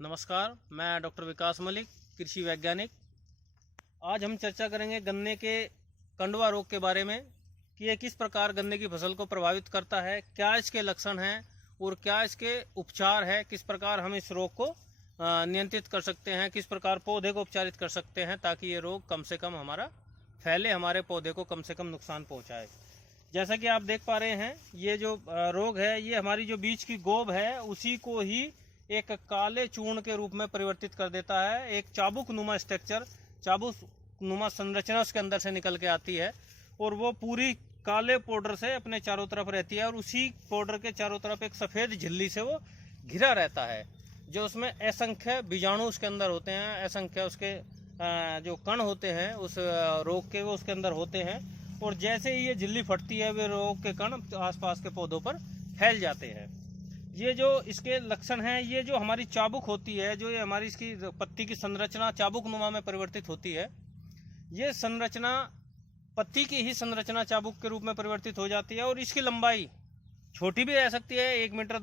नमस्कार, मैं डॉक्टर विकास मलिक, कृषि वैज्ञानिक। आज हम चर्चा करेंगे गन्ने के कंडवा रोग के बारे में कि ये किस प्रकार गन्ने की फसल को प्रभावित करता है, क्या इसके लक्षण हैं और क्या इसके उपचार है, किस प्रकार हम इस रोग को नियंत्रित कर सकते हैं, किस प्रकार पौधे को उपचारित कर सकते हैं ताकि ये रोग कम से कम हमारा फैले, हमारे पौधे को कम से कम नुकसान पहुँचाए। जैसा कि आप देख पा रहे हैं, ये जो रोग है ये हमारी जो बीज की गोब है उसी को ही एक काले चूर्ण के रूप में परिवर्तित कर देता है। एक चाबुक नुमा स्ट्रक्चर, चाबुक नुमा संरचना उसके अंदर से निकल के आती है और वो पूरी काले पाउडर से अपने चारों तरफ रहती है और उसी पाउडर के चारों तरफ एक सफ़ेद झिल्ली से वो घिरा रहता है, जो उसमें असंख्य बीजाणु उसके अंदर होते हैं, असंख्य उसके जो कण होते हैं उस रोग के वो उसके अंदर होते हैं। और जैसे ही ये झिल्ली फटती है वे रोग के कण आसपास के पौधों पर फैल जाते हैं। ये जो इसके लक्षण हैं, ये जो हमारी चाबुक होती है, जो ये हमारी इसकी पत्ती की संरचना चाबुक नुमा में परिवर्तित होती है, ये संरचना पत्ती की ही संरचना चाबुक के रूप में परिवर्तित हो जाती है और इसकी लंबाई छोटी भी रह सकती है, 1 मीटर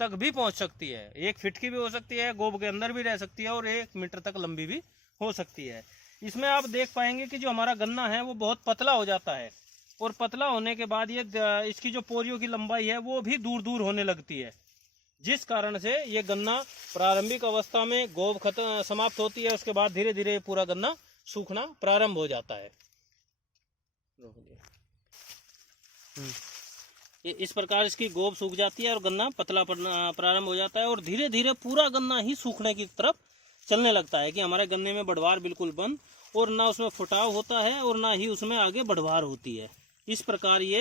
तक भी पहुंच सकती है, 1 फीट की भी हो सकती है, गोब के अंदर भी रह सकती है और 1 मीटर तक लंबी भी हो सकती है। इसमें आप देख पाएंगे कि जो हमारा गन्ना है वो बहुत पतला हो जाता है और पतला होने के बाद ये इसकी जो पोरियों की लंबाई है वो भी दूर दूर होने लगती है, जिस कारण से ये गन्ना प्रारंभिक अवस्था में गोब खत्म समाप्त होती है, उसके बाद धीरे धीरे पूरा गन्ना सूखना प्रारंभ हो जाता है। ये इस प्रकार इसकी गोब सूख जाती है और गन्ना पतला पड़ना प्रारंभ हो जाता है और धीरे धीरे पूरा गन्ना ही सूखने की तरफ चलने लगता है कि हमारे गन्ने में बढ़वार बिल्कुल बंद और ना उसमें फुटाव होता है और ना ही उसमें आगे बढ़वार होती है। इस प्रकार ये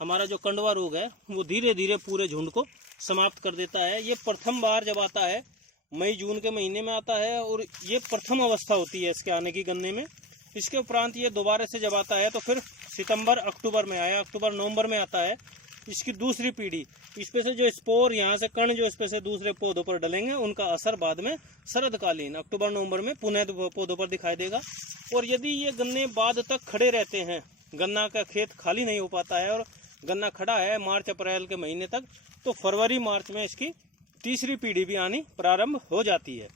हमारा जो कंडवा रोग है वो धीरे धीरे पूरे झुंड को समाप्त कर देता है। ये प्रथम बार जब आता है मई जून के महीने में आता है और ये प्रथम अवस्था होती है इसके आने की गन्ने में। इसके उपरांत ये दोबारा से जब आता है तो फिर सितंबर अक्टूबर में आया, अक्टूबर नवंबर में आता है इसकी दूसरी पीढ़ी। इसपे से जो स्पोर यहाँ से कण जो इसपे से दूसरे पौधों पर डलेंगे उनका असर बाद में शरदकालीन अक्टूबर नवंबर में पुनः पौधों पर दिखाई देगा। और यदि ये गन्ने बाद तक खड़े रहते हैं, गन्ना का खेत खाली नहीं हो पाता है और गन्ना खड़ा है मार्च अप्रैल के महीने तक, तो फरवरी मार्च में इसकी तीसरी पीढ़ी भी आनी प्रारंभ हो जाती है।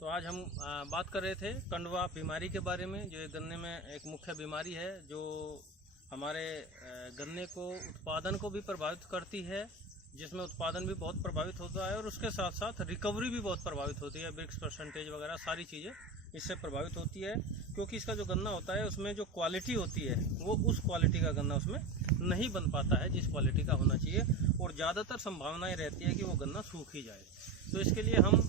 तो आज हम बात कर रहे थे कंडवा बीमारी के बारे में, जो एक गन्ने में एक मुख्य बीमारी है जो हमारे गन्ने को उत्पादन को भी प्रभावित करती है, जिसमें उत्पादन भी बहुत प्रभावित होता है और उसके साथ साथ रिकवरी भी बहुत प्रभावित होती है, ब्रिक्स परसेंटेज वगैरह सारी चीज़ें इससे प्रभावित होती है, क्योंकि इसका जो गन्ना होता है उसमें जो क्वालिटी होती है वो उस क्वालिटी का गन्ना उसमें नहीं बन पाता है जिस क्वालिटी का होना चाहिए और ज़्यादातर संभावनाएँ रहती है कि वो गन्ना सूख ही जाए। तो इसके लिए हम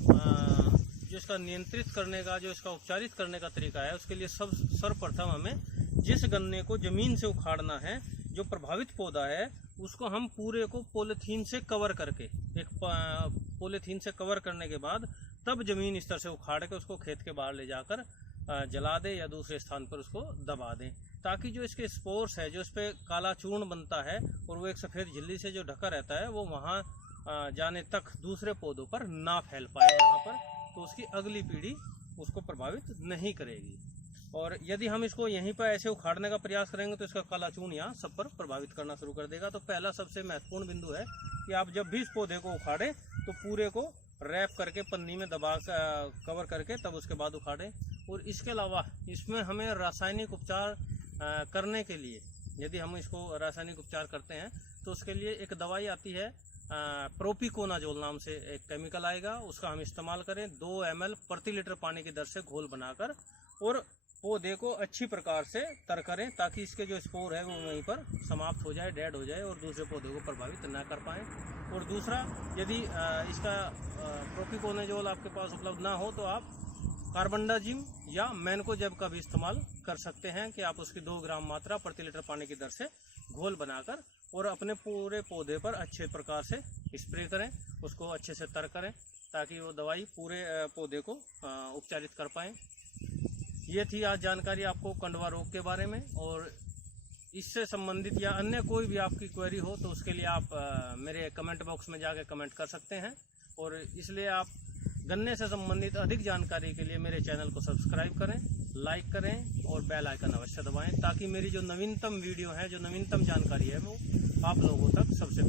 जो इसका नियंत्रित करने का, जो इसका उपचारित करने का तरीका है, उसके लिए सर्वप्रथम हमें जिस गन्ने को ज़मीन से उखाड़ना है, जो प्रभावित पौधा है, उसको हम पूरे को पॉलीथीन से कवर करके, एक पॉलीथीन से कवर करने के बाद तब ज़मीन स्तर से उखाड़ के उसको खेत के बाहर ले जाकर जला दें या दूसरे स्थान पर उसको दबा दें, ताकि जो इसके स्पोर्स है, जो इस पर काला चूर्ण बनता है और वो एक सफ़ेद झिल्ली से जो ढका रहता है, वो वहाँ जाने तक दूसरे पौधों पर ना फैल पाए यहाँ पर, तो उसकी अगली पीढ़ी उसको प्रभावित नहीं करेगी। और यदि हम इसको यहीं पर ऐसे उखाड़ने का प्रयास करेंगे तो इसका काला चूर्ण यहाँ सब पर प्रभावित करना शुरू कर देगा। तो पहला सबसे महत्वपूर्ण बिंदु है कि आप जब भी इस पौधे को उखाड़ें तो पूरे को रैप करके पन्नी में दबा कवर करके तब उसके बाद उखाड़ें। और इसके अलावा इसमें हमें रासायनिक उपचार करने के लिए, यदि हम इसको रासायनिक उपचार करते हैं तो उसके लिए एक दवाई आती है, प्रोपिकोनाजोल नाम से एक केमिकल आएगा, उसका हम इस्तेमाल करें 2 ml प्रति लीटर पानी की दर से घोल बनाकर और पौधे को अच्छी प्रकार से तर करें, ताकि इसके जो स्पोर है वो वहीं पर समाप्त हो जाए, डेड हो जाए और दूसरे पौधे को प्रभावित न कर पाएँ। और दूसरा, यदि इसका प्रोपिकोनाजोल आपके पास उपलब्ध ना हो तो आप कार्बेंडाजिम या मैनकोजेब का भी इस्तेमाल कर सकते हैं कि आप उसकी 2 ग्राम मात्रा प्रति लीटर पानी की दर से घोल बनाकर और अपने पूरे पौधे पर अच्छे प्रकार से स्प्रे करें, उसको अच्छे से तर करें ताकि वो दवाई पूरे पौधे को उपचारित कर पाएँ। ये थी आज जानकारी आपको कंडवा रोग के बारे में, और इससे संबंधित या अन्य कोई भी आपकी क्वेरी हो तो उसके लिए आप मेरे कमेंट बॉक्स में जाकर कमेंट कर सकते हैं। और इसलिए आप गन्ने से संबंधित अधिक जानकारी के लिए मेरे चैनल को सब्सक्राइब करें, लाइक करें और बेल आइकन अवश्य दबाएं, ताकि मेरी जो नवीनतम वीडियो है, जो नवीनतम जानकारी है वो आप लोगों तक सबसे